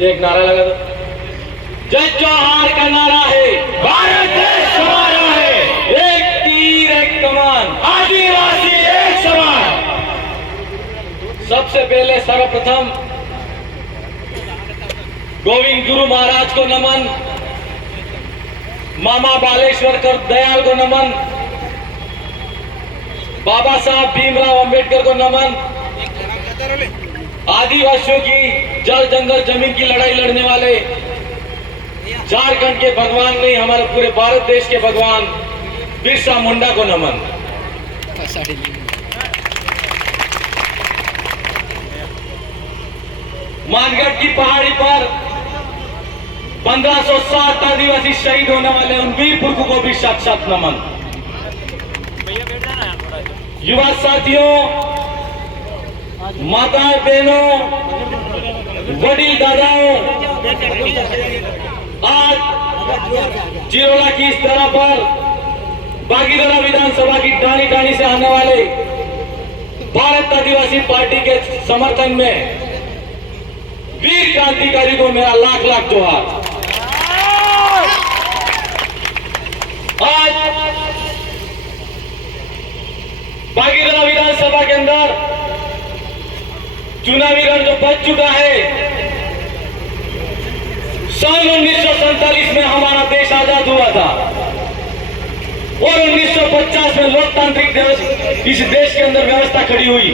एक नारा लगा दो। जय जौहर का नारा है, भारत देश हमारा है, एक तीर एक कमान, आदिवासी एक समान। सबसे पहले सर्वप्रथम गोविंद गुरु महाराज को नमन, मामा बालेश्वर कर दयाल को नमन, बाबा साहब भीमराव अंबेडकर को नमन, आदिवासियों की जल जंगल जमीन की लड़ाई लड़ने वाले झारखंड के भगवान नहीं, हमारे पूरे भारत देश के भगवान बिरसा मुंडा को नमन। मानगढ़ की पहाड़ी पर 1507 आदिवासी शहीद होने वाले उन वीर पुरुषों को भी साक्षात नमन। युवा साथियों, माताएं बहनों, वडील दादाओं, आज चिरोला की इस तरह पर बागीदरा विधानसभा की टानी टानी से आने वाले भारत आदिवासी पार्टी के समर्थन में वीर क्रांतिकारी को मेरा लाख लाख जोहार। आज बागीदरा विधानसभा के अंदर चुनावी रण जो बच चुका है। सन 1947 में हमारा देश आजाद हुआ था और 1950 में लोकतांत्रिक इस देश के अंदर व्यवस्था खड़ी हुई।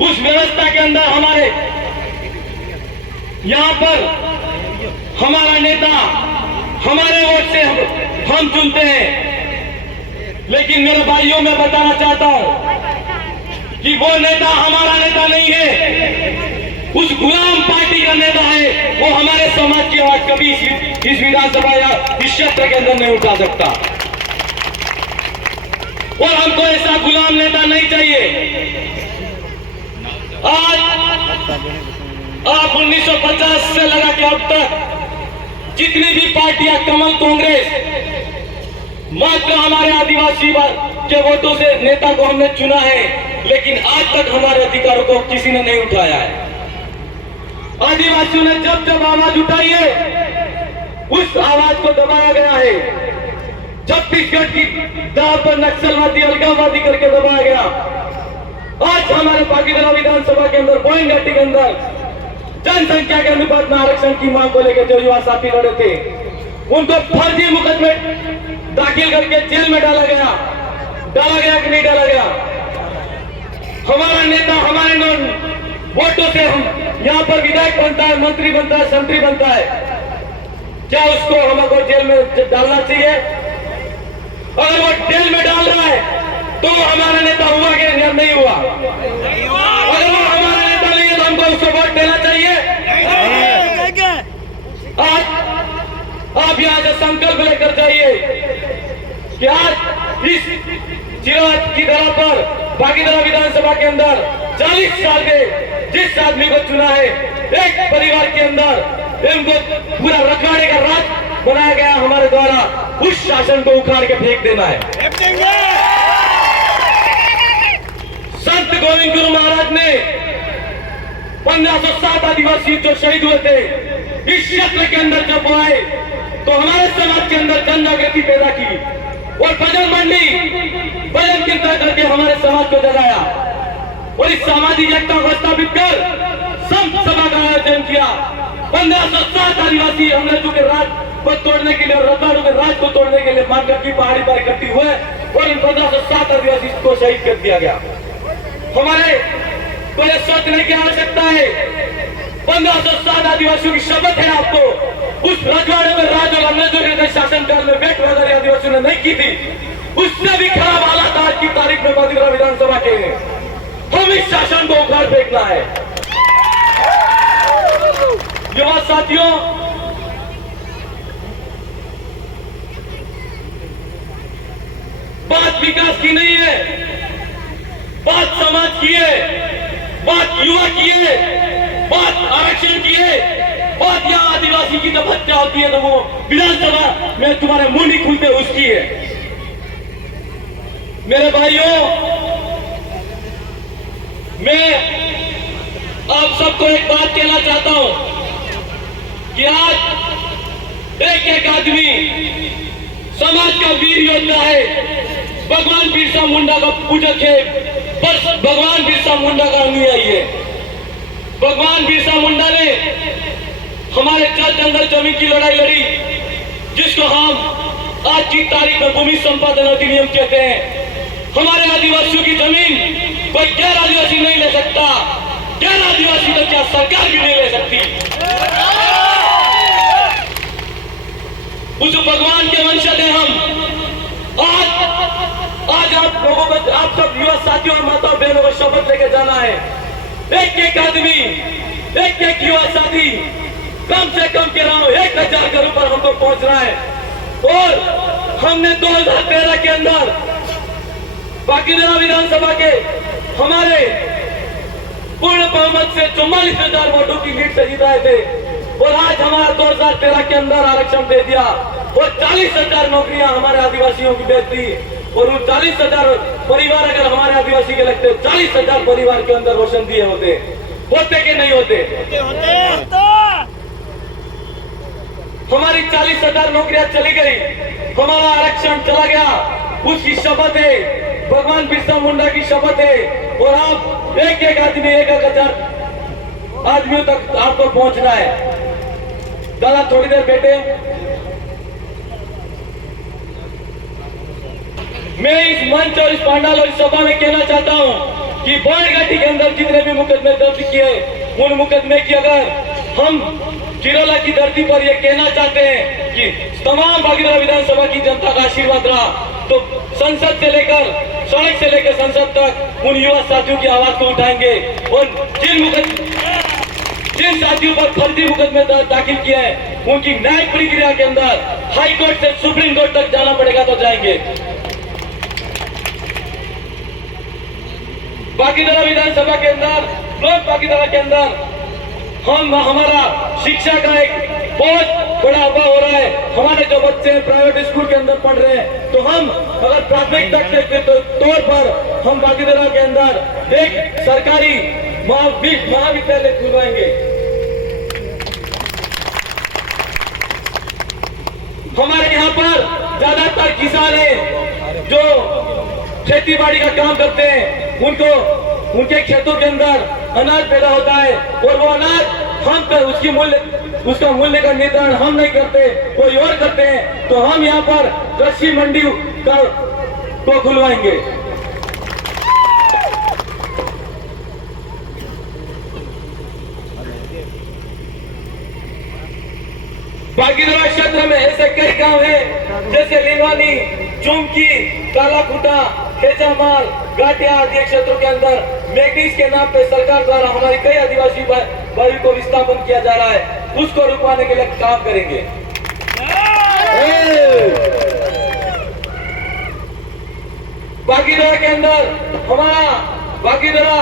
उस व्यवस्था के अंदर हमारे यहाँ पर हमारा नेता हमारे वोट से हम चुनते हैं, लेकिन मेरे भाइयों मैं बताना चाहता हूं कि वो नेता हमारा नेता नहीं है, उस गुलाम पार्टी का नेता है। वो हमारे समाज की आवाज कभी इस विधानसभा या इस क्षेत्र के अंदर नहीं उठा सकता और हमको ऐसा गुलाम नेता नहीं चाहिए। आज आप 1950 से लगा के अब तक जितनी भी पार्टियां, कमल कांग्रेस, मात्र हमारे आदिवासी के वोटों से नेता को हमने चुना है, लेकिन आज तक हमारे अधिकारों को किसी ने नहीं उठाया है। आदिवासियों ने जब जब आवाज उठाई है, उस आवाज को दबाया गया है। छत्तीसगढ़ की दाव पर नक्सलवादी, अलगाववादी करके दबाया गया। आज हमारे बागीदरा विधानसभा के अंदर बोइंग घाटी के अंदर जनसंख्या के अनुपात में आरक्षण की मांग को लेकर जो युवा साथी लड़े थे, उनको फर्जी मुकदमे दाखिल करके जेल में डाला गया कि नहीं डाला गया। हमारा नेता हमारे वोटों से हम यहाँ पर विधायक बनता है, मंत्री बनता है, संतरी बनता है, क्या उसको हमको जेल में डालना चाहिए? अगर वो जेल में डाल रहा है तो हमारा नेता हुआ कि नहीं हुआ? अगर वो हमारा नेता नहीं है तो हमको उसको वोट देना चाहिए। आज आप यहाँ से संकल्प लेकर जाइए कि आज इस चिरोला की धरा पर बागीदरा विधानसभा के अंदर 40 साल के जिस आदमी को चुना है, एक परिवार के अंदर इनको पूरा रखवाड़े का राज बनाया गया हमारे द्वारा, उस शासन को उखाड़ के फेंक देना है। संत गोविंद गुरु महाराज ने 1507 आदिवासी जो शहीद हुए थे, इस क्षेत्र के अंदर जब आए तो हमारे समाज के अंदर जन जागृति पैदा की और भजन मंडी भजन कीर्तन करके हमारे समाज को जगाया और इस सामाजिक एकता को स्थापित कर संत सभा का आयोजन किया। 1507 आदिवासी अंग्रेजों के राज को तोड़ने के लिए और रतवाड़ों के राज को तोड़ने के लिए मानगढ़ की पहाड़ी पर इकट्ठी हुए और इन 1507 आदिवासी को शहीद कर दिया गया। हमारे को यह सोचने की आवश्यकता है, 1507 आदिवासियों की शपथ है आपको। उस रजवाड़े में राज और अंग्रेजों के शासनकाल में वेट वगैरह आदिवासियों ने नहीं की थी, उससे भी खराब हालात आज की तारीख में बागीदरा विधानसभा के हैं। हम इस शासन को उखाड़ फेंकना है। युवा साथियों, बात विकास की नहीं है, बात समाज की है, बात युवा की है, बात आरक्षण की है, बात यहाँ आदिवासी की जब हत्या होती है तो वो विधानसभा में तुम्हारे मुंह नहीं खुलते उसकी है। मेरे भाइयों, मैं आप सबको एक बात कहना चाहता हूं कि आज एक एक आदमी समाज का वीर योद्धा है, भगवान बिरसा मुंडा का पूजक है, बस भगवान बिरसा मुंडा का अनुयायी है। भगवान बिरसा मुंडा ने हमारे जल जंगल जमीन की लड़ाई लड़ी, जिसको हम आज की तारीख में भूमि संपादन अधिनियम कहते हैं। हमारे आदिवासियों की जमीन कोई गैर आदिवासी नहीं ले सकता, गैर आदिवासी तो क्या सरकार भी नहीं ले सकती। उस भगवान के वंशज हैं हम। आज आप लोगों को, आप सब युवा साथियों और माताओं बहनों को शपथ लेके जाना है। एक एक आदमी, एक एक युवा साथी कम से कम कह रहा हूं 1000 घरों पर हमको पहुंच रहा है। और हमने 2013 के अंदर बागीदरा विधानसभा के हमारे पूर्ण बहुमत से 44,000 वोटों की लीड से जिताए थे। और आज हमारा 2013 के अंदर आरक्षण दे दिया और 40,000 नौकरियां हमारे आदिवासियों की बेच दी। और उन 40,000 परिवार अगर हमारे आदिवासी के लगते, 40,000 परिवार के अंदर रोशन दिए होते कि नहीं होते? हमारी 40,000 नौकरियां चली गई, हमारा आरक्षण चला गया। उसकी शपथ है, भगवान बिरसा मुंडा की शपथ है। और आप एक एक आदमी 1,000 आदमियों तक आपको पहुंचना है। दादा थोड़ी देर बैठे। मैं इस मंच और इस पांडाल और इस सभा में कहना चाहता हूं कि बॉयघाटी के अंदर जितने भी मुकदमे दर्ज किए, उन मुकदमे की अगर हम किरोला की धरती पर यह कहना चाहते हैं कि तमाम बागीदरा विधानसभा की जनता का आशीर्वाद रहा, तो संसद से लेकर, सड़क से लेकर संसद तक उन युवा साथियों की आवाज को उठाएंगे। और जिन साथियों पर फर्जी मुकदमे दाखिल किए हैं, उनकी न्यायिक प्रक्रिया के अंदर हाई कोर्ट से सुप्रीम कोर्ट तक जाना पड़ेगा तो जाएंगे। बागीदरा विधानसभा के अंदर, ब्लॉक बागीदरा के अंदर हमारा शिक्षा का एक बहुत बड़ा अभाव हो रहा है। हमारे जो बच्चे प्राइवेट स्कूल के अंदर पढ़ रहे हैं, तो हम अगर प्राथमिकता के तौर पर हम बागीदरा के अंदर एक सरकारी महाविद्यालय खुलवाएंगे। हमारे यहाँ पर ज्यादातर किसान है जो खेती बाड़ी का काम करते हैं, उनके खेतों के अंदर अनाज पैदा होता है और वो अनाज हम कर उसका मूल्य का निर्धारण हम नहीं करते, कोई और करते हैं। तो हम यहाँ पर कृषि मंडी को खुलवाएंगे। बागीदरा क्षेत्र में ऐसे कई गांव हैं, जैसे लिंगानी, चुमकी, कालाकुटा, खेचामाल, गाटिया आदि क्षेत्रों के अंदर मैग्नीज के नाम पे सरकार द्वारा हमारी कई आदिवासी भाई को विस्थापन किया जा रहा है। उसको रुकवाने के लिए काम करेंगे। बागीदरा के अंदर हमारा बागीदरा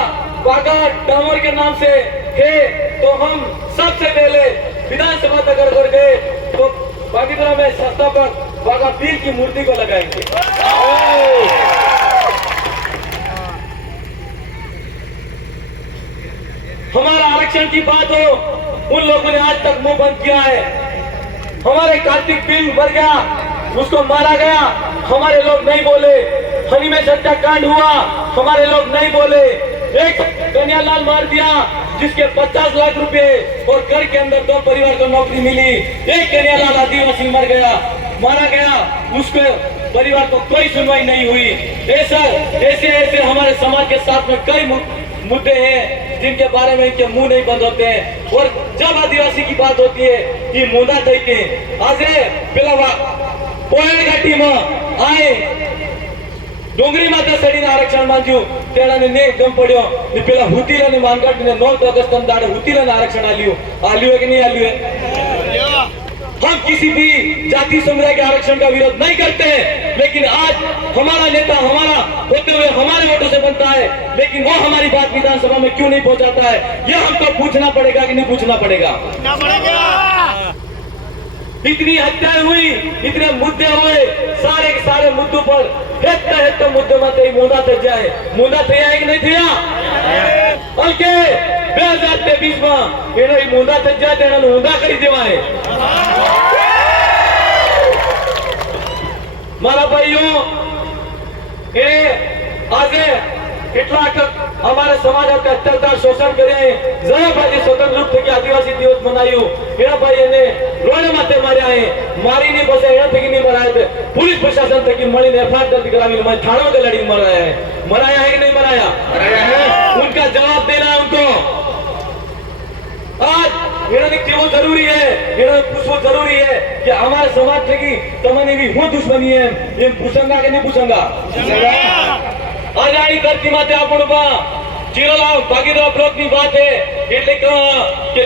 बागा डामर के नाम से है, तो हम सबसे पहले विधानसभा तक अगर गए तो बागीदरा में संस्थापक बागा पीर की मूर्ति को लगाएंगे। हमारा आरक्षण की बात हो, उन लोगों ने आज तक मुंह बंद किया है। हमारे कार्तिक बिल मर गया, उसको मारा गया, हमारे लोग नहीं बोले। हनी में हत्याकांड हुआ, हमारे लोग नहीं बोले। एक कन्यालाल मार दिया, जिसके 50 लाख रुपए और घर के अंदर 2 परिवार को नौकरी मिली। एक कन्यालाल आदिवासी मर गया, मारा गया, उसके परिवार को कोई सुनवाई नहीं हुई। ऐसे हमारे समाज के साथ में कई मुद्दे हैं जिनके बारे में इनके मुंह नहीं बंद होते हैं। और जब आदिवासी की बात होती है, ये मुंदा देखे आज पोएघाटी में आए डोंगरी माता सड़ी आरक्षण मांग्यू तेने ने एकदम पड़ो पेला हुतीला ने मानगढ़ ने 9 अगस्त दाड़े हुतीला ने आरक्षण आलियो है कि नहीं आलियो है। हम किसी भी जाति समुदाय के आरक्षण का विरोध नहीं करते हैं, लेकिन आज हमारा नेता हमारा होते हुए हमारे वोटों से बनता है, लेकिन वो हमारी बात विधानसभा में क्यों नहीं पहुंचाता है, यह हमको पूछना पड़ेगा कि नहीं पूछना पड़ेगा। इतनी हत्याएं हुई, इतने मुद्दे हुए, सारे के सारे मुद्दों पर હેત મુદ્દામાં તે મોંડા થઈ જાય મોંડા થયા કે નહીં થયા બલકે 2023 માં એનો મોંડા થઈ જાય તેનો ઊંધા કરી દેવાય મારા ભાઈઓ એ આજે કેટલાક हमारे समाज का अत्याचार शोषण करे जरा भाई स्वतंत्र रूप से आदिवासी दिवस मनायु एना भाई ने रोने माते मारे है मारी नहीं बसे एना थकी नहीं मराए थे पुलिस प्रशासन तक मળી ने एफआईआर दर्ज करावी मैं थानों के लड़ी मराया है कि नहीं मराया उनका जवाब देना है उनको आज एना ने क्यों जरूरी है एना पूछना जरूरी है कि हमारे समाज की तमने भी हो दुश्मनी है ये पूछंगा कि नहीं पूछंगा आजादी धरती माते आपण चीरोला भागीदार ब्लॉक की बात है એટલે કે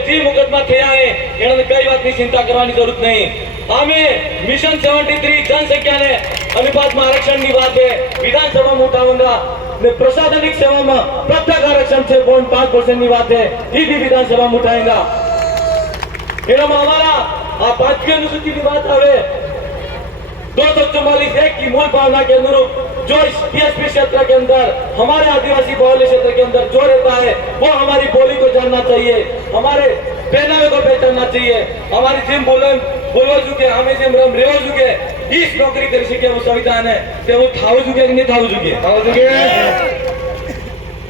જે મુકદમા થયા है એના કઈ વાતની ચિંતા કરવાની જરૂર नहीं हमें मिशन 73 जनसंख्या ने अनुपात में आरक्षण की बात है विधानसभा में उठाऊंगा ने प्रशासनिक सेवा में प्रत्येक आरक्षण 6.5% की बात है ये भी विधानसभा में उठाएगा एना हमारा पांचवी अनुसूची की बात आवे 244 एक की मूल भावना के अनुरूप जो इस टीएसपी क्षेत्र के अंदर हमारे आदिवासी बहुल्य क्षेत्र के अंदर जो रहता है वो हमारी बोली को जानना चाहिए हमारे पहनावे को पहचानना चाहिए हमारी जिम बोलो चुके हमें जिम रम रेव चुके इस नौकरी कर सके वो संविधान है ते वो थाव चुके कि नहीं थाव चुके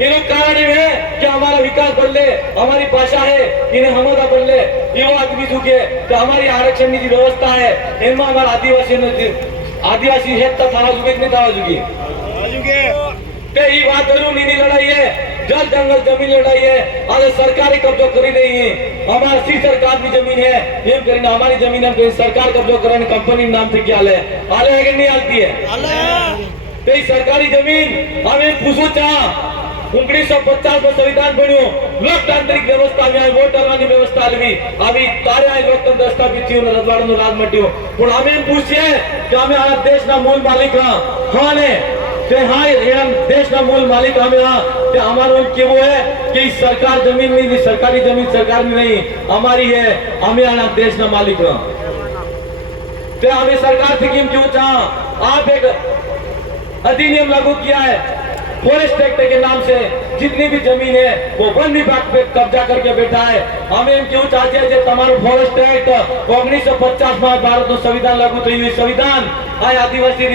इन्हों कारण है कि हमारा विकास बदले हमारी भाषा है इन्हें हमदा बदले ये वो आदमी चुके तो हमारी आरक्षण की व्यवस्था है इनमें हमारा आदिवासी है तब थावा चुके नहीं थावा चुके ते ये बात जरूर नहीं लड़ाई है जल जंगल जमीन लड़ाई है आज सरकारी कब्जा करी नहीं है हमारी सी सरकार की जमीन है ये करीना हमारी जमीन है सरकार कब्जा कराने कंपनी नाम से क्या है आले है कि नहीं आती है ते सरकारी जमीन हमें पूछो चाह 1950 में संविधान बन्यो लोकतांत्रिक व्यवस्था में वोट डालવાની व्यवस्था આવી આવી તારે આ લોકતંત્ર સ્થાપિત થયું રજવાડાનું રાજ મટ્યું પણ અમે એમ પૂછીએ કે અમે આ દેશના મૂળ માલિક હા ને તે હા એના દેશના મૂળ માલિક અમે હા તે અમારું કેવું है कि सरकार जमीन नहीं सरकारी जमीन सरकार में नहीं हमारी है हमें आना देशना मालिक હા તે हमें सरकार से क्यों चाह आप एक अधिनियम लागू किया है फॉरेस्ट एक्ट के नाम से जितनी भी जमीन है वो वन विभाग पे कब्जा करके बैठा है हमें क्यों चाहते हैं तमारू फॉरेस्ट एक्ट 1950 में भारत नो संविधान लागू थी संविधान आए आदिवासी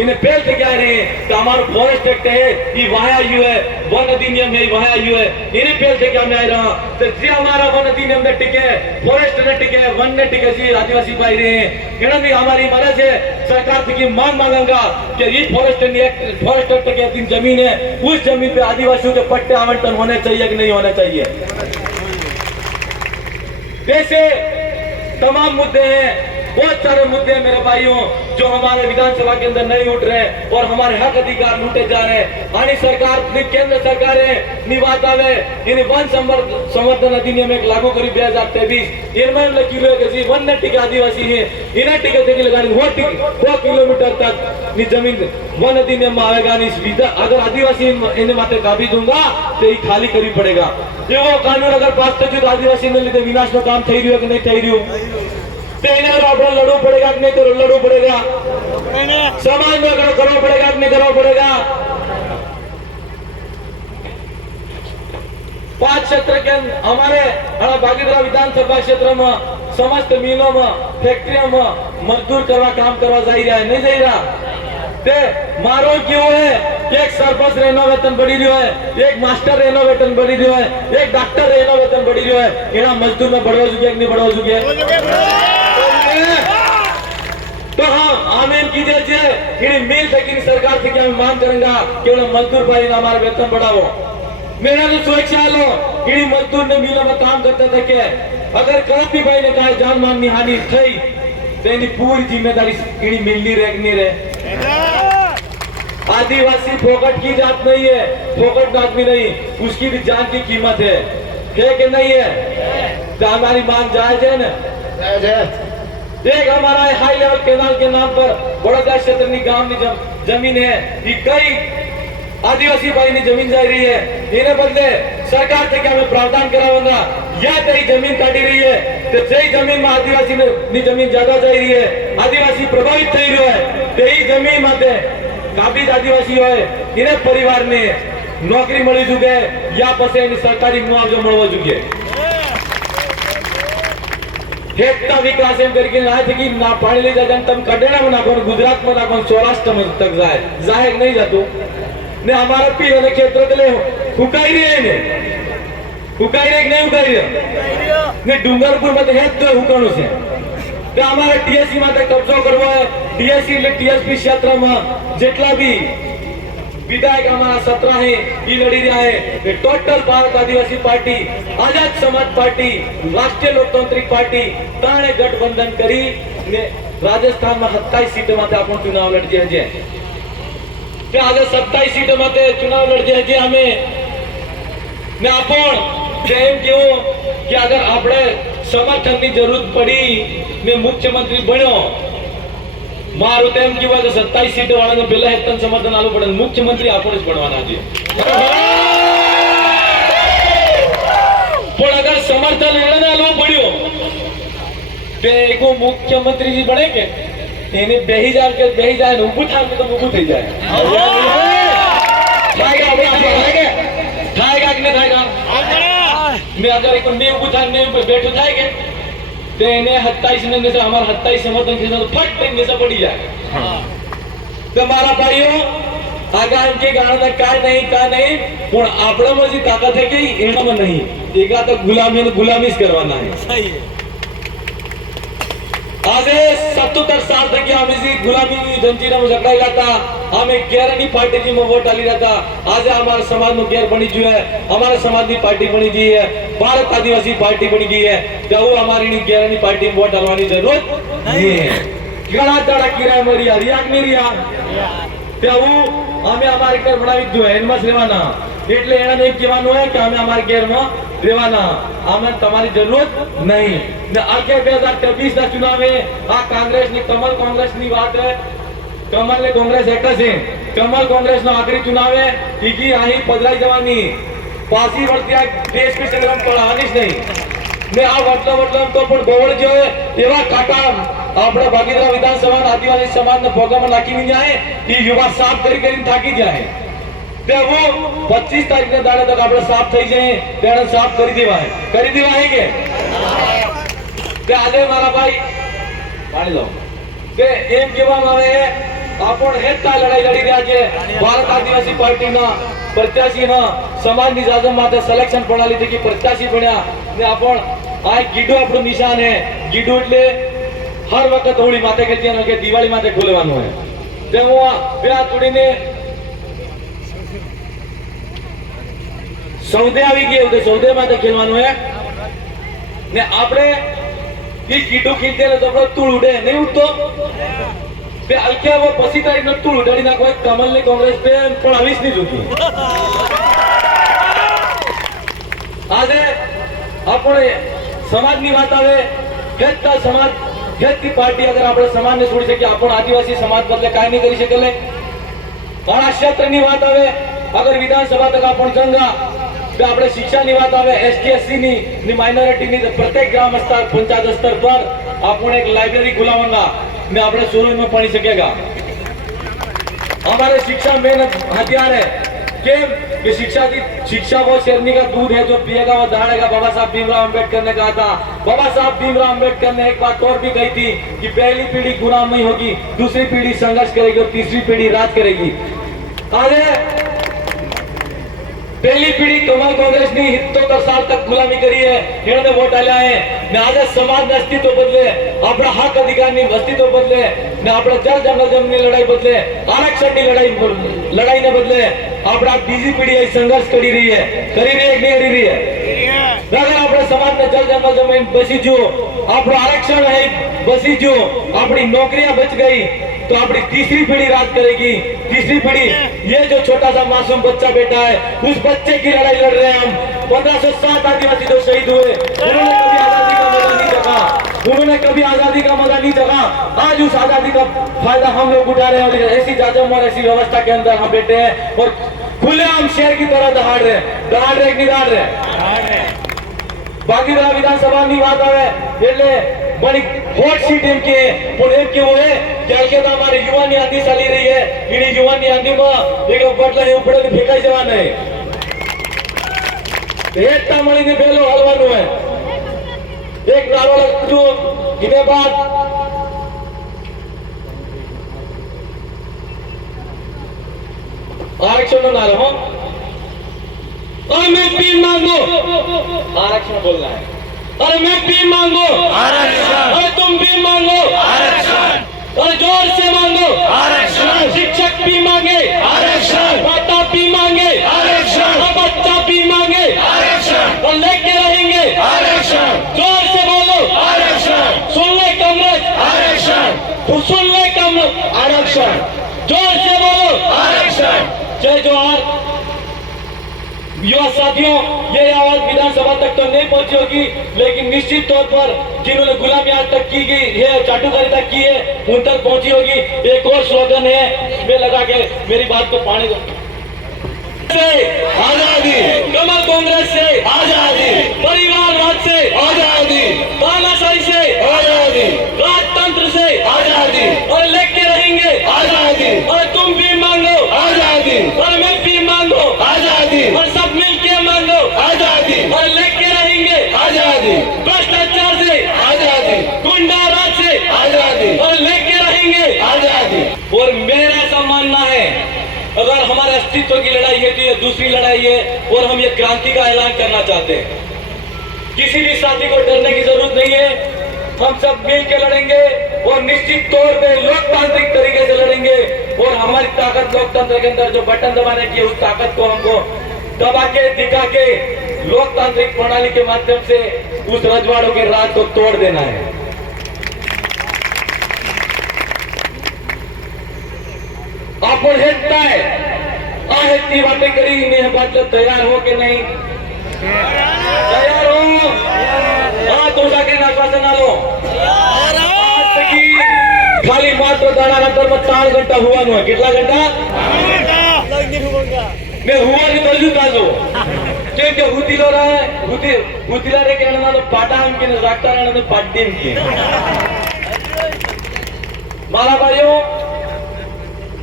इन्हें पहल से क्या रहे तो हमारा फॉरेस्ट एक्ट है ये वहां आयु है वन अधिनियम है वहां आयु है इन्हें पहल से क्या में आ रहा तो जी हमारा वन अधिनियम में टिके फॉरेस्ट ने टिके वन ने टिके जी आदिवासी पाई रहे हैं इन्हें भी हमारी मदद से सरकार से की मांग मांगेगा कि ये फॉरेस्ट एक्ट के अधीन जमीन है उस जमीन पे आदिवासियों के पट्टे आवंटन होने चाहिए कि नहीं होने चाहिए जैसे तमाम मुद्दे हैं बहुत सारे मुद्दे हैं मेरे भाइयों जो हमारे विधानसभा के अंदर नहीं उठ रहे और हमारे हक अधिकार लूटे जा रहे हैं आनी सरकार केंद्र सरकार निवाता में इन वन संवर्धन अधिनियम एक लागू करी 2023 इनमें लगी है कि वन ने टिके आदिवासी है इन्हें टिके थे लगानी 2 किलोमीटर तक नी जमीन वन अधिनियम में आएगा नहीं अगर आदिवासी इन्हें माते काबी दूंगा तो ये खाली करी पड़ेगा ये वो कानून अगर पास तो आदिवासी ने लिए विनाश में काम थी रही कि नहीं थी रही लड़ू पड़ेगा कि नहीं तो लड़ू पड़ेगा समाज में अगर करना पड़ेगा कि नहीं करना पड़ेगा 5 क्षेत्र के हमारे भागीदार विधानसभा क्षेत्र में समस्त मीलों में फैक्ट्रियों में मजदूर करवा काम करवा जा रहा है नहीं जा रहा ते मारो क्यों है एक सरपंच रहना वेतन बढ़ी रही है एक मास्टर रहना वेतन बढ़ी रही है एक डॉक्टर रहना वेतन बढ़ी रही है एना मजदूर में बढ़वा चुके नहीं बढ़वा चुके तो हाँ आमीन कीजिए मिल सके सरकार से क्या मांग करेंगे केवल मजदूर भाई हमारा वेतन बढ़ाओ मेरा तो सुरक्षा लो इन्हीं मजदूर ने मिलों में काम करते थे के अगर कभी भाई ने कहा जान मान की हानि थी तो पूरी जिम्मेदारी इन्हीं मिलनी रहे आदिवासी फोकट की जात नहीं है फोकट आदमी नहीं उसकी भी जान की कीमत है कि नहीं है तो हमारी मांग जायज है ना एक हमारा हाई लेवल कैनाल के नाम पर बड़ौदा क्षेत्र की गांव में जमीन है ये कई आदिवासी भाई ने जमीन जा रही है इन्हें बदले सरकार से क्या मैं प्रावधान कराऊंगा या तेरी जमीन काटी रही है तो सही जमीन में आदिवासी ने जमीन ज्यादा जा रही है आदिवासी प्रभावित थी रही है तेरी जमीन माते કાબીજ આદિવાસી હોય એને પરિવારને નોકરી મળી ચૂકે યા પછી એની સરકારી મુઆવજો મળવો જોઈએ એકતા વિકાસ એમ કરી ના થઈ ના પાણી લઈ જાય તમે કડેડામાં નાખો ગુજરાતમાં નાખો સૌરાષ્ટ્રમાં તક જાય જાહેર નહીં જતું ને અમારા પીર અને ક્ષેત્ર એટલે ફૂકાઈ રહે ને ફૂકાઈ રહે કે નહીં ફૂકાઈ રહ્યો ને ડુંગરપુર માં હેત તો હુકાણું છે કે અમારે ટીએસસી માટે કબજો કરવો હોય ટીએસસી એટલે ટીએસપી ક્ષેત્રમાં જેટલા બી विधायक हमारा 17 है ये लड़ी रहा है कि टोटल भारत आदिवासी पार्टी आजाद समाज पार्टी राष्ट्रीय लोकतांत्रिक पार्टी ताणे गठबंधन करी ने राजस्थान में 27 सीटों माटे आपण चुनाव लड़जे है કે આજે 27 સીટો માટે ચુનાવ લડજે છે અમે ને આપણ જેમ કેવો કે અગર આપણે સમર્થનની જરૂર પડી ને મુખ્યમંત્રી બન્યો મારું તેમ કેવા કે 27 સીટો વાળાને પહેલા એકદમ સમર્થન આલું પડે મુખ્યમંત્રી આપણે જ બનવાના છે પણ અગર સમર્થન એને આલવું પડ્યું તે એકો મુખ્યમંત્રી જી બને કે એને બેહી જાય ને ઊભું થાય તો ઊભું થઈ જાય થાયગા કે નહીં થાયગા મેં અગર એક ને ઊભું થાય ને બેઠું થાય કે તે એને 27 ને જैसे हमारा 27 समर्थन के तो फट पे जैसा पड़ी जाए तो हमारा भाइयों आगाम के गाना का नहीं पण आपणाમાં જે તાકાત છે કે એનામાં નહીં એકા તો ગુલામી કરવાના है सही है આજે 77 साल तक हम इसी गुलामी जंजीरों में जकड़ाई रहता हमें गैरनी पार्टी जी में वोट डाली रहता आज हमारे समाज में गैर बनी जो है हमारे समाज की पार्टी बनी गई है भारत आदिवासी पार्टी बनी गई है तो वो हमारी गैरनी पार्टी में वोट डालने की जरूरत नहीं है घना दाड़ा किराया मरी रिया नहीं रिया तो वो हमें हमारे घर बनावी दो है इनमें રહેવાના એટલે એના એમ કહેવાનું હોય કે અમે અમારા ઘરમાં રહેવાના અમે તમારી જરૂરત નહીં ને આગે 2023 ના ચુનાવે આ કોંગ્રેસની કમલ કોંગ્રેસની વાત है કમલ ને કોંગ્રેસ એક જ છે કમલ કોંગ્રેસનો આખરી ચુનાવે ઈકી અહીં પધરાઈ જવાની પાછી વળતી આ દેશ કે સંગ્રામ પડાવવાની જ નહીં ને આ વટલો તો પણ ગોવળ જો એવા કાટા આપણા ભાગીદાર વિધાનસભા આદિવાસી સમાજને ભોગામાં નાખી જાય એ યુવા સાફ કરીને થાકી જાય તે वो 25 तारीख ने दाड़े तक આપણે સાફ થઈ જાય તેને સાફ કરી દેવાય કે તે આજે મારા ભાઈ પાણી લો કે એમ કહેવામાં આવે આપણ હેતા લડાઈ લડી રહ્યા છે ભારત આદિવાસી પાર્ટીના પ્રત્યાશીના સમાજની જાજમ માટે સિલેક્શન પ્રણાલી થકી પ્રત્યાશી બન્યા ને આપણ આ ગીડો આપણું નિશાન है ગીડો એટલે હર વખત હોળી માથે કે ત્યાં કે દિવાળી માથે ખોલવાનું હોય તે હું પેલા તોડીને સૌદે આવી ગયો તો સૌદે માટે ખેલવાનું હે ને આપણે ઈ કીડું ખીંચે તો આપણો તૂળ ઉડે નહીં ઉડતો તે અલક્યા वो 25 તારીખ નો તૂળ ઉડાડી નાખો કમલ ની કોંગ્રેસ पे પણ 20 ની જોતી આજે આપણે સમાજની વાત આવે હેતતા સમાજ હેતની પાર્ટી અગર આપણે સમાજને છોડી શકીએ આપણે આદિવાસી સમાજ બદલે કાઈ નહીં કરી શકેલે પણ આ ક્ષેત્રની વાત આવે અગર વિધાનસભા તક આપણે જંગા આપણે શિક્ષાની વાત આવે એસટી એસસી ની માઇનોરિટીની પ્રત્યેક ગ્રામ સ્તર પંચાયત સ્તર પર આપણે એક લાइब्रेरी खुलावना ने આપણે शुरू में पढ़ी सकेगा हमारे शिक्षा मेन हथियार है कि शिक्षा वो शेरनी का दूध है जो पिएगा वो दहाड़ेगा बाबा साहब भीमराव अंबेडकर ने कहा था बाबा साहब भीमराव अंबेडकर ने एक बात और भी कही थी कि पहली पीढ़ी गुलाम नहीं होगी दूसरी पीढ़ी संघर्ष करेगी और तीसरी पीढ़ी राज करेगी आज पहली पीढ़ी कमल कांग्रेस ने 77 साल तक गुलामी करी है इन्होंने वोट डाला है ने आज समाज ने अस्तित्व बदले अपना हक अधिकार ની अस्तित्व बदले ने अपना जल जंगल जमीन ની લડાઈ બદલે આરક્ષણ ની લડાઈ ને બદલે अपना બીજી પીઢી એ સંઘર્ષ કરી રહી है कि नहीं કરી રહી है अगर अपने समाज ने जल जंगल जमीन बची जो अपना आरक्षण है बची जो अपनी नौकरियां बच गई तो अपनी तीसरी पीढ़ी राज करेगी तीसरी पीढ़ी ये जो छोटा सा मासूम बच्चा बेटा है उस बच्चे की लड़ाई लड़ रहे हैं हम 1507 आदिवासी जो शहीद हुए उन्होंने कभी आजादी का मजा नहीं चखा आज उस आजादी का फायदा हम लोग उठा रहे हैं और ऐसी जाजम और ऐसी व्यवस्था के अंदर हम बैठे हैं और खुलेआम शेर की तरह दहाड़ रहे कि नहीं दहाड़ रहे भागीदार विधानसभा ની વાત આવે એટલે बड़ी हॉट सीट एमके पण एमके होय क्यालके तो हमारे युवानी आंधी चाली रही है इन्हीं युवानी आंधी में एक बटला हे उपड़े के फेंकाई जवान है एकता मळी ने बेलो हलवानो है एक नारोला जो इने बाद आरक्षण ना रहो और मैं पी मांगो आरक्षण बोलना है अरे मैं भी मांगो आरक्षण। अरे तुम भी मांगो आरक्षण। अरे जोर से मांगो आरक्षण। शिक्षक भी मांगे आरक्षण। माता भी मांगे आरक्षण। और बच्चा भी मांगे आरक्षण। और लेके रहेंगे आरक्षण। जोर से बोलो आरक्षण। सुन ले कमरेज आरक्षण। सुन ले कमरेज आरक्षण। जोर से बोलो आरक्षण। जय जोहार युवा साथियों, ये आवाज विधानसभा तक तो नहीं पहुंची होगी, लेकिन निश्चित तौर पर जिन्होंने गुलामी आज तक की गई है, चाटुकारिता की है, उन तक पहुंची होगी। एक और स्लोगन है, मैं लगा के मेरी बात को पानी दो। आजादी। कमल कांग्रेस से आजादी। परिवारवाद से आजादी। तानाशाही से आजादी। राजतंत्र से आजादी। और लेके रहेंगे आजादी। और तुम भी मांगो आजादी। और मैं भी मांगो आजादी। और सब मिलके मांगो आजादी। और लेके रहेंगे आजादी। भ्रष्टाचार से आजादी। गुंडा राज से आजादी। और लेके रहेंगे आजादी। और मेरा ऐसा मानना है, अगर हमारे अस्तित्व की लड़ाई है तो ये दूसरी लड़ाई है और हम ये क्रांति का ऐलान करना चाहते हैं। किसी भी साथी को डरने की जरूरत नहीं है, हम सब मिल के लड़ेंगे और निश्चित तौर पे लोकतांत्रिक तरीके से लड़ेंगे और हमारी ताकत लोकतंत्र के अंदर जो बटन दबाने की उस ताकत को हमको दबा के दिखा के लोकतांत्रिक प्रणाली के माध्यम से उस रजवाड़ों के राज को तोड़ देना है। आपण हेतताय आहेत ती बातें करी ने बातला तैयार हो के नहीं तैयार हो हाथ उठा के आश्वासन आलो आज की खाली मात्र दाडानंतर मग 4 घंटा हुआ नो कितना घंटा मैं हुआ नहीं तर्जू ताजो ते के हुतीलो रहा हुतीला रे के ना तो पाटा हम के जागता रहना तो पाटीन के माला भाइयों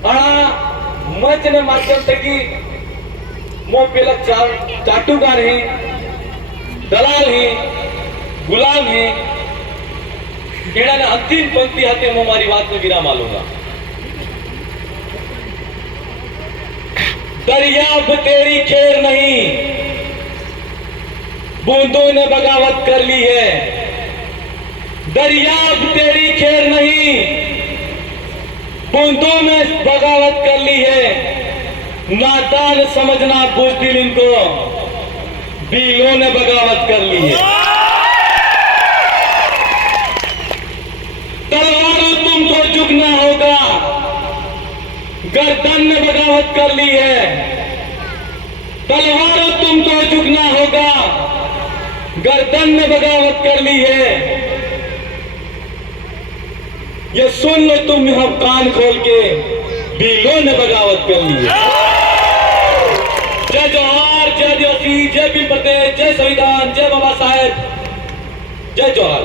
मंच ने माध्यम से की मो पेला चाटुकार है, दलाल है, गुलाम है, केड़ा ने अंतिम पंक्ति आते मैं हमारी बात में विराम लूंगा। दरियाब तेरी खैर नहीं, बूंदों ने बगावत कर ली है। दरियाब तेरी खैर नहीं, बूंदों में बगावत कर ली है। नादान समझना बुज़दिल इनको, बीलों ने बगावत कर ली है। तलवारों तुमको झुकना होगा, गर्दन ने बगावत कर ली है। तलवारों तुमको झुकना होगा, गर्दन ने बगावत कर ली है। ये सुन लो तुम हम कान खोल के, बीलों ने बगावत कर ली है। जय जोहार, जय दिवसी, जय भीम प्रदेश, जय संविधान, जय बाबा साहेब, जय जोहार।